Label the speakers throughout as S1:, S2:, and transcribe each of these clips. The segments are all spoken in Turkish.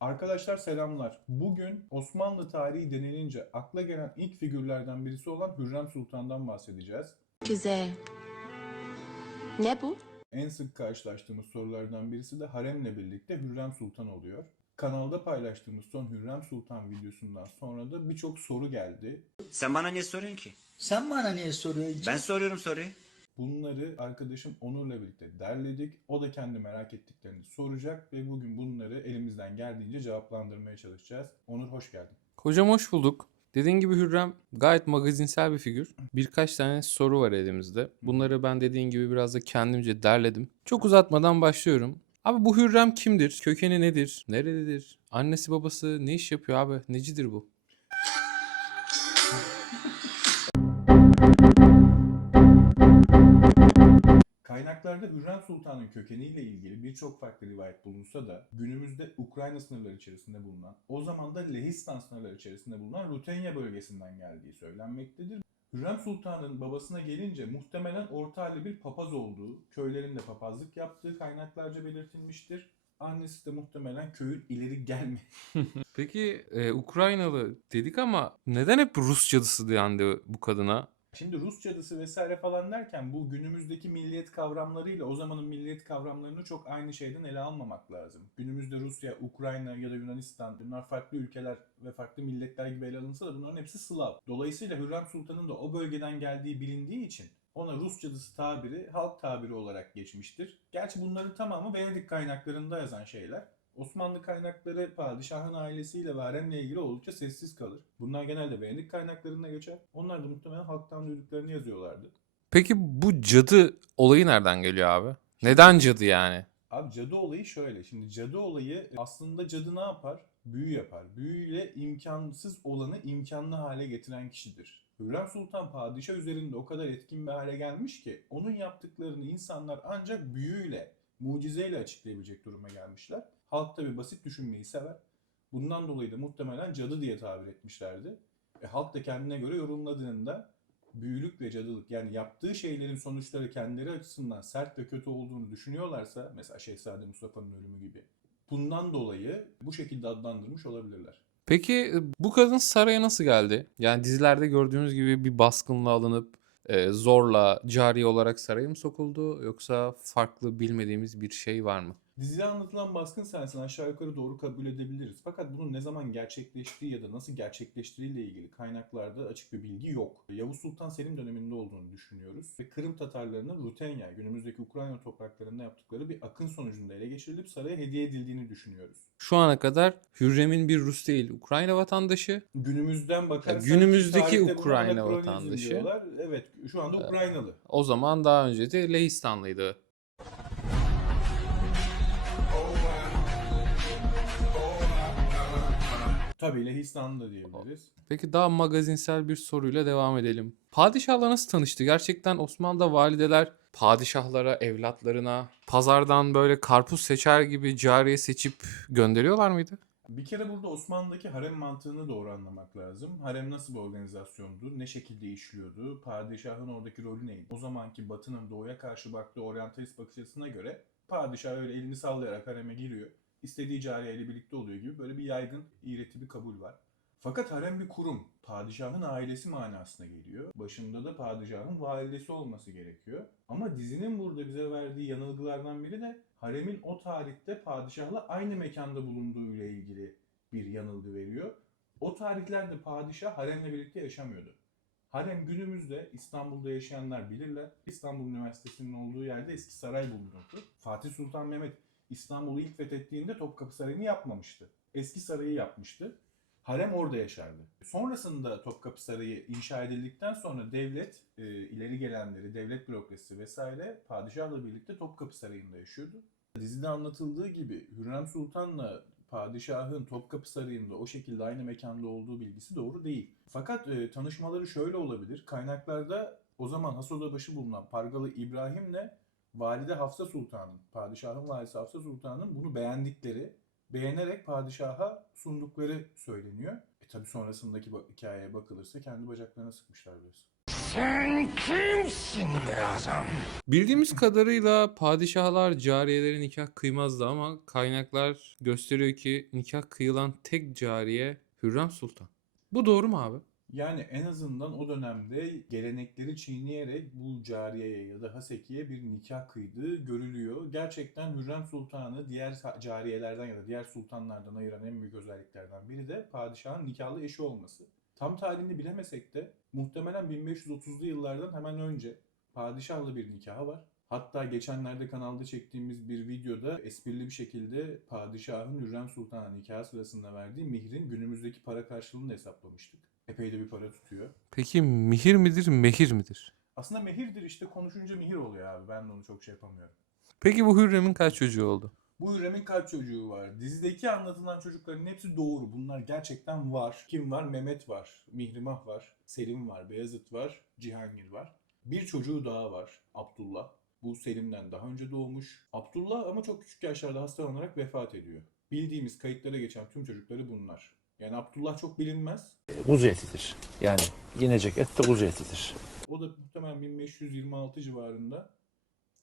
S1: Arkadaşlar selamlar. Bugün Osmanlı tarihi denilince akla gelen ilk figürlerden birisi olan Hürrem Sultan'dan bahsedeceğiz.
S2: Güzel. Ne bu?
S1: En sık karşılaştığımız sorulardan birisi de haremle birlikte Hürrem Sultan oluyor. Kanalda paylaştığımız son Hürrem Sultan videosundan sonra da birçok soru geldi.
S3: Sen bana niye soruyorsun ki?
S4: Sen bana niye soruyorsun?
S3: Ben soruyorum soruyu.
S1: Bunları arkadaşım Onur'la birlikte derledik. O da kendi merak ettiklerini soracak ve bugün bunları elimizden geldiğince cevaplandırmaya çalışacağız. Onur hoş geldin.
S5: Hocam hoş bulduk. Dediğin gibi Hürrem gayet magazinsel bir figür. Birkaç tane soru var elimizde. Bunları ben dediğin gibi biraz da kendimce derledim. Çok uzatmadan başlıyorum. Abi bu Hürrem kimdir? Kökeni nedir? Nerededir? Annesi babası ne iş yapıyor abi? Necidir bu?
S1: Kaynaklarda Hürrem Sultan'ın kökeniyle ilgili birçok farklı rivayet bulunsa da günümüzde Ukrayna sınırları içerisinde bulunan, o zaman da Lehistan sınırları içerisinde bulunan Rutenya bölgesinden geldiği söylenmektedir. Hürrem Sultan'ın babasına gelince muhtemelen orta halli bir papaz olduğu, köylerinde papazlık yaptığı kaynaklarca belirtilmiştir. Annesi de muhtemelen köyün ileri gelme
S5: Peki e, Ukraynalı dedik ama neden hep Rus cadısı dendi bu kadına?
S1: Şimdi Rus cadısı vesaire falan derken bu günümüzdeki milliyet kavramlarıyla o zamanın milliyet kavramlarını çok aynı şeyden ele almamak lazım. Günümüzde Rusya, Ukrayna ya da Yunanistan bunlar farklı ülkeler ve farklı milletler gibi ele alınsa da bunların hepsi Slav. Dolayısıyla Hürrem Sultan'ın da o bölgeden geldiği bilindiği için ona Rus cadısı tabiri halk tabiri olarak geçmiştir. Gerçi bunların tamamı Venedik kaynaklarında yazan şeyler. Osmanlı kaynakları padişahın ailesiyle ve haremle ilgili oldukça sessiz kalır. Bunlar genelde Venedik kaynaklarında geçer. Onlar da muhtemelen halktan duyduklarını yazıyorlardı.
S5: Peki bu cadı olayı nereden geliyor abi? Neden cadı yani?
S1: Abi cadı olayı şöyle. Şimdi cadı olayı aslında cadı ne yapar? Büyü yapar. Büyüyle imkansız olanı imkanlı hale getiren kişidir. Hürrem Sultan padişah üzerinde o kadar etkin bir hale gelmiş ki onun yaptıklarını insanlar ancak büyüyle, mucizeyle açıklayabilecek duruma gelmişler. Halk tabi basit düşünmeyi sever. Bundan dolayı da muhtemelen cadı diye tabir etmişlerdi. E, halk da kendine göre yorumladığında büyülük ve cadılık yani yaptığı şeylerin sonuçları kendileri açısından sert ve kötü olduğunu düşünüyorlarsa mesela Şehzade Mustafa'nın ölümü gibi bundan dolayı bu şekilde adlandırmış olabilirler.
S5: Peki e, bu kadın saraya nasıl geldi? Yani dizilerde gördüğümüz gibi bir baskınla alınıp e, zorla cari olarak saraya mı sokuldu yoksa farklı bilmediğimiz bir şey var mı?
S1: Dizide anlatılan baskın sahnesini aşağı yukarı doğru kabul edebiliriz. Fakat bunun ne zaman gerçekleştiği ya da nasıl gerçekleştiğiyle ilgili kaynaklarda açık bir bilgi yok. Yavuz Sultan Selim döneminde olduğunu düşünüyoruz. Ve Kırım Tatarlarının Rutenya, günümüzdeki Ukrayna topraklarında yaptıkları bir akın sonucunda ele geçirilip saraya hediye edildiğini düşünüyoruz.
S5: Şu ana kadar Hürrem'in bir Rus değil Ukrayna vatandaşı.
S1: Günümüzden bakarsak
S5: günümüzdeki Ukrayna vatandaşı.
S1: diyorlar. Evet, şu anda Ukraynalı.
S5: O zaman daha önce de Lehistanlıydı.
S1: Tabii Lehistanlı da diyebiliriz.
S5: Peki daha magazinsel bir soruyla devam edelim. Padişahla nasıl tanıştı? Gerçekten Osmanlı'da valideler padişahlara, evlatlarına pazardan böyle karpuz seçer gibi cariye seçip gönderiyorlar mıydı?
S1: Bir kere burada Osmanlı'daki harem mantığını doğru anlamak lazım. Harem nasıl bir organizasyondu, ne şekilde işliyordu, padişahın oradaki rolü neydi? O zamanki batının doğuya karşı baktığı oryantalist bakış açısına göre padişah öyle elini sallayarak hareme giriyor. İstediği cariyeyle birlikte oluyor gibi böyle bir yaygın, iğreti bir kabul var. Fakat harem bir kurum. Padişahın ailesi manasına geliyor. Başında da padişahın validesi olması gerekiyor. Ama dizinin burada bize verdiği yanılgılardan biri de haremin o tarihte padişahla aynı mekanda bulunduğu ile ilgili bir yanılgı veriyor. O tarihlerde padişah haremle birlikte yaşamıyordu. Harem günümüzde İstanbul'da yaşayanlar bilirler. İstanbul Üniversitesi'nin olduğu yerde eski saray bulunuyordu. Fatih Sultan Mehmet İstanbul'u ilk fethettiğinde Topkapı Sarayı'nı yapmamıştı. Eski sarayı yapmıştı. Harem orada yaşardı. Sonrasında Topkapı Sarayı inşa edildikten sonra devlet, e, ileri gelenleri, devlet bürokrasisi vesaire padişahla birlikte Topkapı Sarayı'nda yaşıyordu. Dizide anlatıldığı gibi Hürrem Sultan'la padişahın Topkapı Sarayı'nda o şekilde aynı mekanda olduğu bilgisi doğru değil. Fakat e, tanışmaları şöyle olabilir. Kaynaklarda o zaman Hasodabaşı bulunan Pargalı İbrahim'le Valide Hafsa Sultan'ın, padişahın valisi Hafsa Sultan'ın bunu beğendikleri, beğenerek padişaha sundukları söyleniyor. E tabi sonrasındaki hikayeye bakılırsa kendi bacaklarına sıkmışlar biraz.
S5: Bildiğimiz kadarıyla padişahlar cariyelere nikah kıymazdı ama kaynaklar gösteriyor ki nikah kıyılan tek cariye Hürrem Sultan. Bu doğru mu abi?
S1: Yani en azından o dönemde gelenekleri çiğneyerek bu cariyeye ya da hasekiye bir nikah kıydığı görülüyor. Gerçekten Hürrem Sultan'ı diğer cariyelerden ya da diğer sultanlardan ayıran en büyük özelliklerden biri de padişahın nikahlı eşi olması. Tam tarihini bilemesek de muhtemelen 1530'lu yıllardan hemen önce padişahla bir nikahı var. Hatta geçenlerde kanalda çektiğimiz bir videoda esprili bir şekilde padişahın Hürrem Sultan'a nikah sırasında verdiği mihrin günümüzdeki para karşılığını da hesaplamıştık. Epey de bir para tutuyor.
S5: Peki mihir midir, mehir midir?
S1: Aslında mehirdir işte konuşunca mihir oluyor abi. Ben de onu çok şey yapamıyorum.
S5: Peki bu Hürrem'in kaç çocuğu oldu?
S1: Bu Hürrem'in kaç çocuğu var? Dizideki anlatılan çocukların hepsi doğru. Bunlar gerçekten var. Kim var? Mehmet var. Mihrimah var. Selim var. Beyazıt var. Cihangir var. Bir çocuğu daha var. Abdullah. Bu Selim'den daha önce doğmuş. Abdullah ama çok küçük yaşlarda hastalanarak vefat ediyor. Bildiğimiz kayıtlara geçen tüm çocukları bunlar. Yani Abdullah çok bilinmez.
S4: kuzu etidir. Yani yenecek et de kuzu etidir.
S1: O da muhtemelen 1526 civarında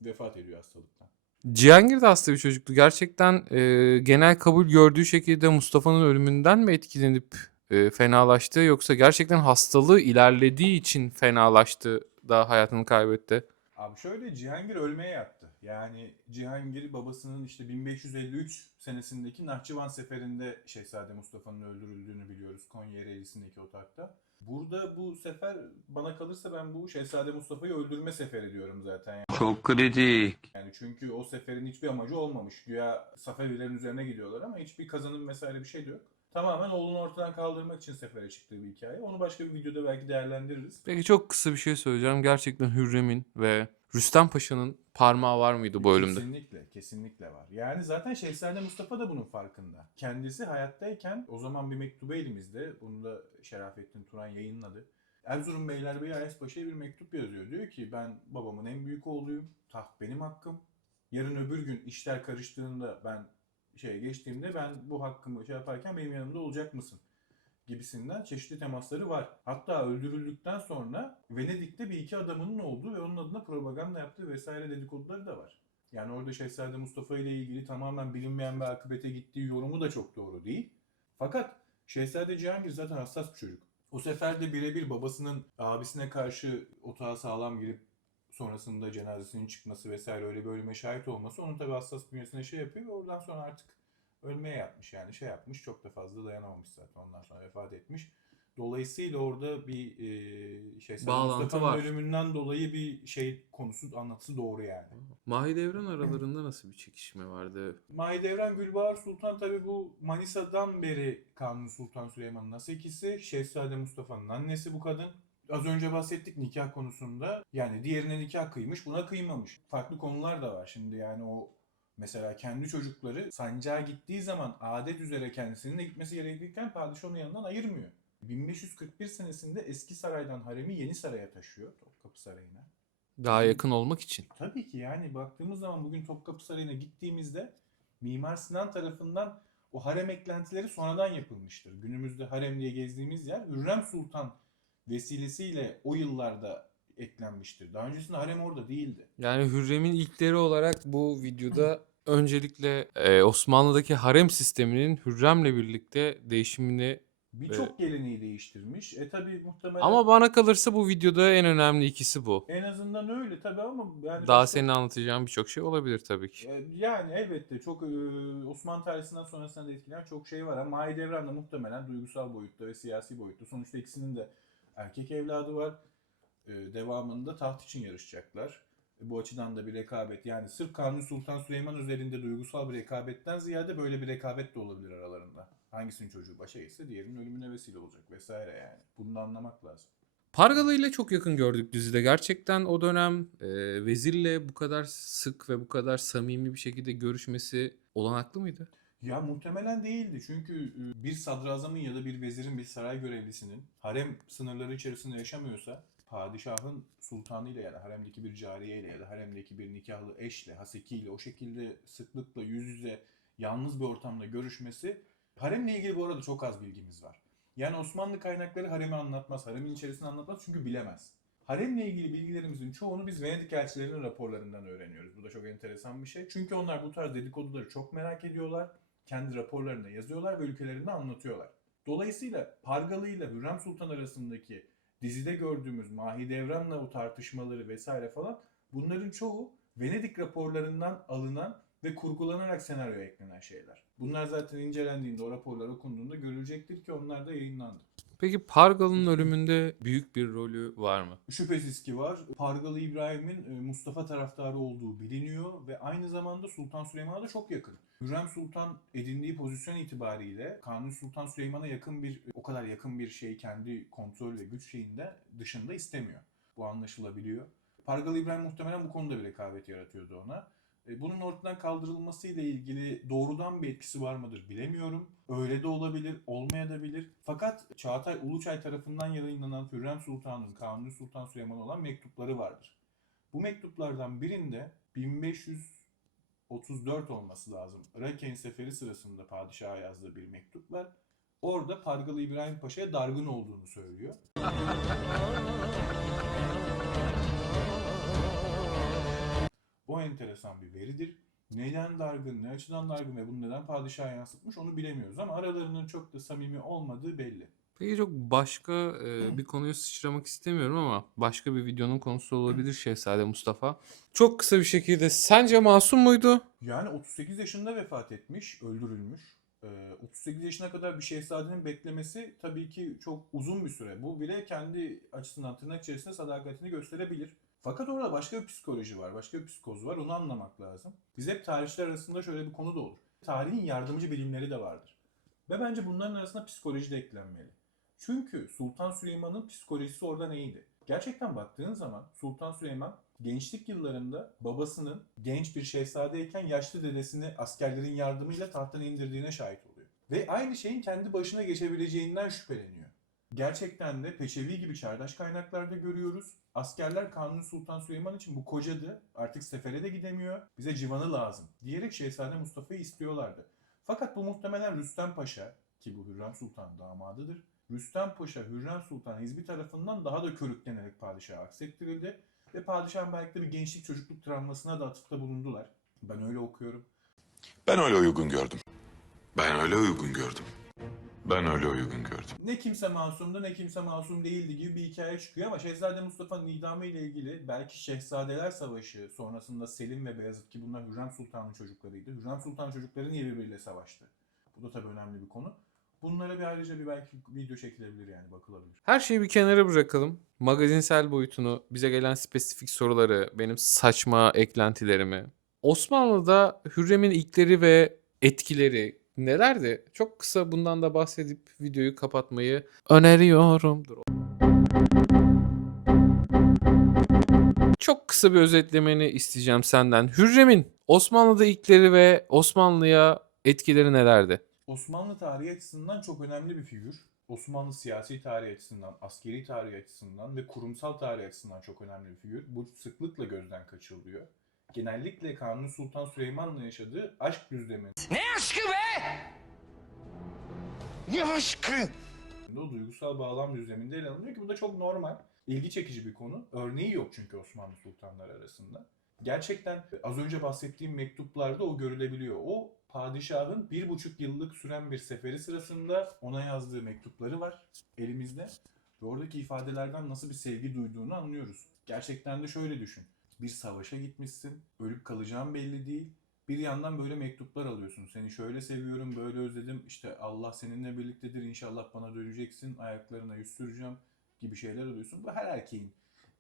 S1: vefat ediyor hastalıktan.
S5: Cihangir de hasta bir çocuktu. Gerçekten e, genel kabul gördüğü şekilde Mustafa'nın ölümünden mi etkilenip e, fenalaştı yoksa gerçekten hastalığı ilerlediği için fenalaştı da hayatını kaybetti?
S1: Abi şöyle Cihangir ölmeye yattı. Yani Cihangir babasının işte 1553 senesindeki Nahçıvan seferinde Şehzade Mustafa'nın öldürüldüğünü biliyoruz Konya Ereğlisi'ndeki otakta. Burada bu sefer bana kalırsa ben bu Şehzade Mustafa'yı öldürme seferi diyorum zaten. Yani.
S3: Çok kritik.
S1: yani çünkü o seferin hiçbir amacı olmamış. Güya Safevilerin üzerine gidiyorlar ama hiçbir kazanım vesaire bir şey de yok. Tamamen oğlunu ortadan kaldırmak için sefere çıktığı bir hikaye. Onu başka bir videoda belki değerlendiririz.
S5: Peki çok kısa bir şey söyleyeceğim. Gerçekten Hürrem'in ve Rüstem Paşa'nın parmağı var mıydı bu ölümde?
S1: Kesinlikle, kesinlikle var. Yani zaten Şehzade Mustafa da bunun farkında. Kendisi hayattayken o zaman bir mektubu elimizde. Bunu da Şerafettin Turan yayınladı. Erzurum Beylerbeyi Ayas Paşa'ya bir mektup yazıyor. Diyor ki ben babamın en büyük oğluyum. Taht benim hakkım. Yarın öbür gün işler karıştığında ben şeye geçtiğimde ben bu hakkımı şey yaparken benim yanımda olacak mısın? gibisinden çeşitli temasları var. Hatta öldürüldükten sonra Venedik'te bir iki adamının olduğu ve onun adına propaganda yaptığı vesaire dedikoduları da var. Yani orada Şehzade Mustafa ile ilgili tamamen bilinmeyen bir akıbete gittiği yorumu da çok doğru değil. Fakat Şehzade Cihangir zaten hassas bir çocuk. O sefer de birebir babasının abisine karşı otağa sağlam girip sonrasında cenazesinin çıkması vesaire öyle bir ölüme şahit olması onun tabi hassas bünyesine şey yapıyor ve oradan sonra artık ölmeye yatmış yani şey yapmış çok da fazla dayanamamış zaten ondan sonra vefat etmiş. Dolayısıyla orada bir e, şey
S5: Bağlantı
S1: Mustafa'nın
S5: var.
S1: ölümünden dolayı bir şey konusu anlatısı doğru yani.
S5: Mahidevran aralarında nasıl bir çekişme vardı?
S1: Mahidevran Gülbahar Sultan tabi bu Manisa'dan beri Kanuni Sultan Süleyman'ın nasekisi. Şehzade Mustafa'nın annesi bu kadın. Az önce bahsettik nikah konusunda. Yani diğerine nikah kıymış buna kıymamış. Farklı konular da var şimdi yani o Mesela kendi çocukları sancağa gittiği zaman adet üzere kendisinin de gitmesi gerekirken padişah onun yanından ayırmıyor. 1541 senesinde eski saraydan haremi yeni saraya taşıyor Topkapı Sarayı'na.
S5: Daha yakın olmak için.
S1: Tabii ki yani baktığımız zaman bugün Topkapı Sarayı'na gittiğimizde Mimar Sinan tarafından o harem eklentileri sonradan yapılmıştır. Günümüzde harem diye gezdiğimiz yer Hürrem Sultan vesilesiyle o yıllarda eklenmiştir. Daha öncesinde harem orada değildi.
S5: Yani Hürrem'in ilkleri olarak bu videoda öncelikle e, Osmanlı'daki harem sisteminin Hürrem'le birlikte değişimini
S1: Birçok geleneği değiştirmiş. E tabii muhtemelen
S5: ama bana kalırsa bu videoda en önemli ikisi bu.
S1: en azından öyle tabii ama yani
S5: Daha senin anlatacağın birçok şey olabilir tabii ki.
S1: E, Yani elbette çok e, Osmanlı tarihinden sonrasında da etkileyen çok şey var ama Mahidevran da muhtemelen duygusal boyutta ve siyasi boyutta. Sonuçta ikisinin de erkek evladı var. E, devamında taht için yarışacaklar. E, bu açıdan da bir rekabet. Yani sırf Kanuni Sultan Süleyman üzerinde duygusal bir rekabetten ziyade böyle bir rekabet de olabilir aralarında. Hangisinin çocuğu başa geçse diğerinin ölümüne vesile olacak vesaire yani. Bunu da anlamak lazım.
S5: Pargalı ile çok yakın gördük dizide. Gerçekten o dönem e, vezirle bu kadar sık ve bu kadar samimi bir şekilde görüşmesi olanaklı mıydı?
S1: Ya muhtemelen değildi. Çünkü e, bir sadrazamın ya da bir vezirin, bir saray görevlisinin harem sınırları içerisinde yaşamıyorsa padişahın sultanıyla yani haremdeki bir cariyeyle ya da haremdeki bir nikahlı eşle, hasekiyle o şekilde sıklıkla yüz yüze yalnız bir ortamda görüşmesi haremle ilgili bu arada çok az bilgimiz var. Yani Osmanlı kaynakları haremi anlatmaz, haremin içerisini anlatmaz çünkü bilemez. Haremle ilgili bilgilerimizin çoğunu biz Venedik elçilerinin raporlarından öğreniyoruz. Bu da çok enteresan bir şey. Çünkü onlar bu tarz dedikoduları çok merak ediyorlar. Kendi raporlarında yazıyorlar ve ülkelerinde anlatıyorlar. Dolayısıyla Pargalı ile Hürrem Sultan arasındaki dizide gördüğümüz Mahidevran'la o tartışmaları vesaire falan bunların çoğu Venedik raporlarından alınan ve kurgulanarak senaryoya eklenen şeyler. Bunlar zaten incelendiğinde, o raporlar okunduğunda görülecektir ki onlar da yayınlandı.
S5: Peki Pargalı'nın ölümünde büyük bir rolü var mı?
S1: Şüphesiz ki var. Pargalı İbrahim'in e, Mustafa taraftarı olduğu biliniyor ve aynı zamanda Sultan Süleyman'a da çok yakın. Hürrem Sultan edindiği pozisyon itibariyle Kanuni Sultan Süleyman'a yakın bir o kadar yakın bir şeyi kendi kontrol ve güç şeyinde dışında istemiyor. Bu anlaşılabiliyor. Pargalı İbrahim muhtemelen bu konuda bir rekabet yaratıyordu ona. E, Bunun ortadan kaldırılması ile ilgili doğrudan bir etkisi var mıdır bilemiyorum. Öyle de olabilir, olmayabilir. Fakat Çağatay Uluçay tarafından yayınlanan Hürrem Sultan'ın Kanuni Sultan Süleyman'a olan mektupları vardır. Bu mektuplardan birinde 1534 olması lazım. Raken Seferi sırasında padişaha yazdığı bir mektup var. Orada Pargalı İbrahim Paşa'ya dargın olduğunu söylüyor. Bu enteresan bir veridir. Neden dargın, ne açıdan dargın ve bunu neden padişaha yansıtmış onu bilemiyoruz ama aralarının çok da samimi olmadığı belli.
S5: Peki çok başka e, bir konuya sıçramak istemiyorum ama başka bir videonun konusu olabilir Şehzade Mustafa. Çok kısa bir şekilde sence masum muydu?
S1: Yani 38 yaşında vefat etmiş, öldürülmüş. Ee, 38 yaşına kadar bir şehzadenin beklemesi tabii ki çok uzun bir süre. Bu bile kendi açısından tırnak içerisinde sadakatini gösterebilir. Fakat orada başka bir psikoloji var, başka bir psikoz var. Onu anlamak lazım. Biz hep tarihçiler arasında şöyle bir konu da olur. Tarihin yardımcı bilimleri de vardır. Ve bence bunların arasında psikoloji de eklenmeli. Çünkü Sultan Süleyman'ın psikolojisi orada neydi? Gerçekten baktığın zaman Sultan Süleyman gençlik yıllarında babasının genç bir şehzadeyken yaşlı dedesini askerlerin yardımıyla tahttan indirdiğine şahit oluyor. Ve aynı şeyin kendi başına geçebileceğinden şüpheleniyor. Gerçekten de Peçevi gibi çağdaş kaynaklarda görüyoruz. Askerler Kanuni Sultan Süleyman için bu kocadı, artık sefere de gidemiyor, bize civanı lazım diyerek Şehzade Mustafa'yı istiyorlardı. Fakat bu muhtemelen Rüstem Paşa, ki bu Hürrem Sultan damadıdır, Rüstem Paşa Hürrem Sultan Hizbi tarafından daha da körüklenerek padişaha aksettirildi ve padişahın belki de bir gençlik çocukluk travmasına da atıfta bulundular. Ben öyle okuyorum.
S6: Ben öyle uygun gördüm. Ben öyle uygun gördüm. Ben öyle uygun gördüm.
S1: Ne kimse masumdu ne kimse masum değildi gibi bir hikaye çıkıyor ama Şehzade Mustafa'nın idamı ile ilgili belki Şehzadeler Savaşı sonrasında Selim ve Beyazıt ki bunlar Hürrem Sultan'ın çocuklarıydı. Hürrem Sultan çocukları niye birbiriyle savaştı? Bu da tabii önemli bir konu. Bunlara bir ayrıca bir belki video çekilebilir yani bakılabilir.
S5: Her şeyi bir kenara bırakalım. Magazinsel boyutunu, bize gelen spesifik soruları, benim saçma eklentilerimi. Osmanlı'da Hürrem'in ilkleri ve etkileri nelerdi? Çok kısa bundan da bahsedip videoyu kapatmayı öneriyorum. Dur. Çok kısa bir özetlemeni isteyeceğim senden. Hürrem'in Osmanlı'da ilkleri ve Osmanlı'ya etkileri nelerdi?
S1: Osmanlı tarihi açısından çok önemli bir figür. Osmanlı siyasi tarihi açısından, askeri tarihi açısından ve kurumsal tarihi açısından çok önemli bir figür. Bu sıklıkla gözden kaçırılıyor. Genellikle Kanuni Sultan Süleyman'la yaşadığı aşk düzlemi
S3: Ne aşkı be? Ne aşkı?
S1: o duygusal bağlam düzleminde ele alınıyor ki bu da çok normal. İlgi çekici bir konu. Örneği yok çünkü Osmanlı sultanları arasında. Gerçekten az önce bahsettiğim mektuplarda o görülebiliyor. O padişahın bir buçuk yıllık süren bir seferi sırasında ona yazdığı mektupları var elimizde. Ve oradaki ifadelerden nasıl bir sevgi duyduğunu anlıyoruz. Gerçekten de şöyle düşün. Bir savaşa gitmişsin, ölüp kalacağın belli değil. Bir yandan böyle mektuplar alıyorsun. Seni şöyle seviyorum, böyle özledim. İşte Allah seninle birliktedir. İnşallah bana döneceksin. Ayaklarına yüz süreceğim gibi şeyler alıyorsun. Bu her erkeğin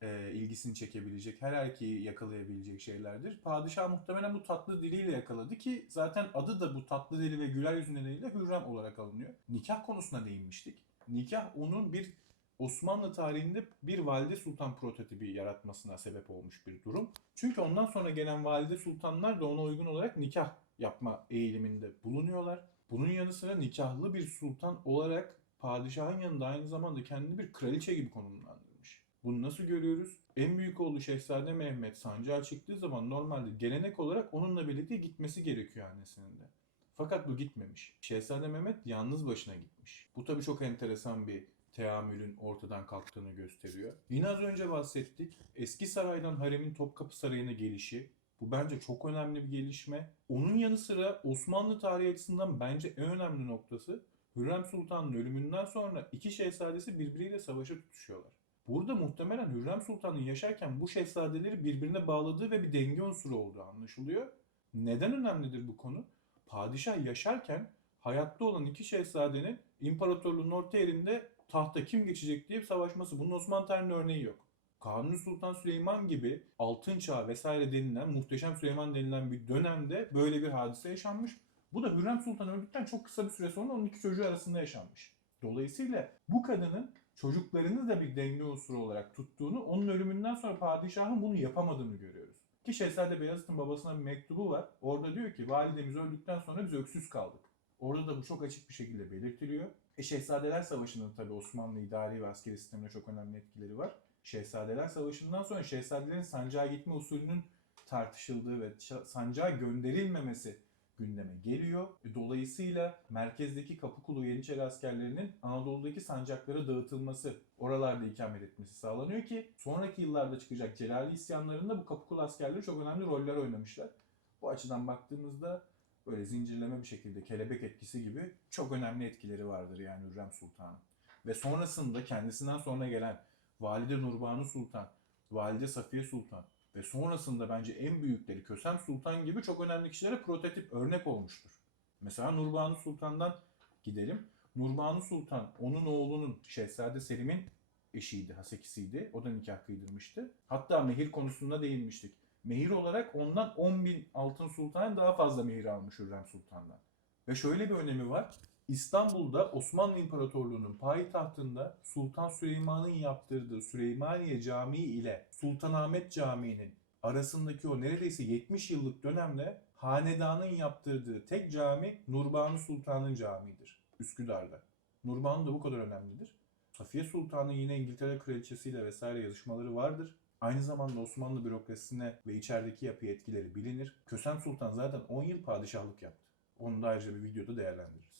S1: e, ilgisini çekebilecek, her erkeği yakalayabilecek şeylerdir. Padişah muhtemelen bu tatlı diliyle yakaladı ki zaten adı da bu tatlı dili ve güler yüzü nedeniyle Hürrem olarak alınıyor. Nikah konusuna değinmiştik. Nikah onun bir Osmanlı tarihinde bir valide sultan prototipi yaratmasına sebep olmuş bir durum. Çünkü ondan sonra gelen valide sultanlar da ona uygun olarak nikah yapma eğiliminde bulunuyorlar. Bunun yanı sıra nikahlı bir sultan olarak padişahın yanında aynı zamanda kendini bir kraliçe gibi konumlandırmış. Bunu nasıl görüyoruz? En büyük oğlu Şehzade Mehmet sancağa çıktığı zaman normalde gelenek olarak onunla birlikte gitmesi gerekiyor annesinin de. Fakat bu gitmemiş. Şehzade Mehmet yalnız başına gitmiş. Bu tabii çok enteresan bir teamülün ortadan kalktığını gösteriyor. Yine az önce bahsettik. Eski saraydan haremin Topkapı Sarayı'na gelişi. Bu bence çok önemli bir gelişme. Onun yanı sıra Osmanlı tarihi açısından bence en önemli noktası Hürrem Sultan'ın ölümünden sonra iki şehzadesi birbiriyle savaşa tutuşuyorlar. Burada muhtemelen Hürrem Sultan'ın yaşarken bu şehzadeleri birbirine bağladığı ve bir denge unsuru olduğu anlaşılıyor. Neden önemlidir bu konu? Padişah yaşarken hayatta olan iki şehzadenin imparatorluğun orta yerinde tahta kim geçecek diye bir savaşması. Bunun Osmanlı tarihinde örneği yok. Kanuni Sultan Süleyman gibi Altın Çağ vesaire denilen, Muhteşem Süleyman denilen bir dönemde böyle bir hadise yaşanmış. Bu da Hürrem Sultan öldükten çok kısa bir süre sonra onun iki çocuğu arasında yaşanmış. Dolayısıyla bu kadının çocuklarını da bir denge unsuru olarak tuttuğunu, onun ölümünden sonra padişahın bunu yapamadığını görüyoruz. Ki Şehzade Beyazıt'ın babasına bir mektubu var. Orada diyor ki validemiz öldükten sonra biz öksüz kaldık. Orada da bu çok açık bir şekilde belirtiliyor. E Şehzadeler Savaşı'nın tabii Osmanlı idari ve askeri sistemine çok önemli etkileri var. Şehzadeler Savaşı'ndan sonra şehzadelerin sancağa gitme usulünün tartışıldığı ve sancağa gönderilmemesi gündeme geliyor. E, Dolayısıyla merkezdeki Kapıkulu Yeniçeri askerlerinin Anadolu'daki sancaklara dağıtılması, oralarda ikamet etmesi sağlanıyor ki sonraki yıllarda çıkacak Celali isyanlarında bu Kapıkulu askerleri çok önemli roller oynamışlar. Bu açıdan baktığımızda böyle zincirleme bir şekilde kelebek etkisi gibi çok önemli etkileri vardır yani Hürrem Sultan'ın. Ve sonrasında kendisinden sonra gelen Valide Nurbanu Sultan, Valide Safiye Sultan ve sonrasında bence en büyükleri Kösem Sultan gibi çok önemli kişilere prototip örnek olmuştur. Mesela Nurbanu Sultan'dan gidelim. Nurbanu Sultan onun oğlunun Şehzade Selim'in eşiydi, hasekisiydi. O da nikah kıydırmıştı. Hatta mehir konusunda değinmiştik. Mehir olarak ondan 10 bin altın sultan daha fazla mehir almış Hürrem Sultan'dan. Ve şöyle bir önemi var. İstanbul'da Osmanlı İmparatorluğu'nun payitahtında Sultan Süleyman'ın yaptırdığı Süleymaniye Camii ile Sultanahmet Camii'nin arasındaki o neredeyse 70 yıllık dönemde hanedanın yaptırdığı tek cami Nurbanu Sultan'ın camiidir Üsküdar'da. Nurbanu da bu kadar önemlidir. Safiye Sultan'ın yine İngiltere Kraliçesiyle vesaire yazışmaları vardır. Aynı zamanda Osmanlı bürokrasisine ve içerideki yapıya etkileri bilinir. Kösem Sultan zaten 10 yıl padişahlık yaptı. Onu da ayrıca bir videoda değerlendiririz.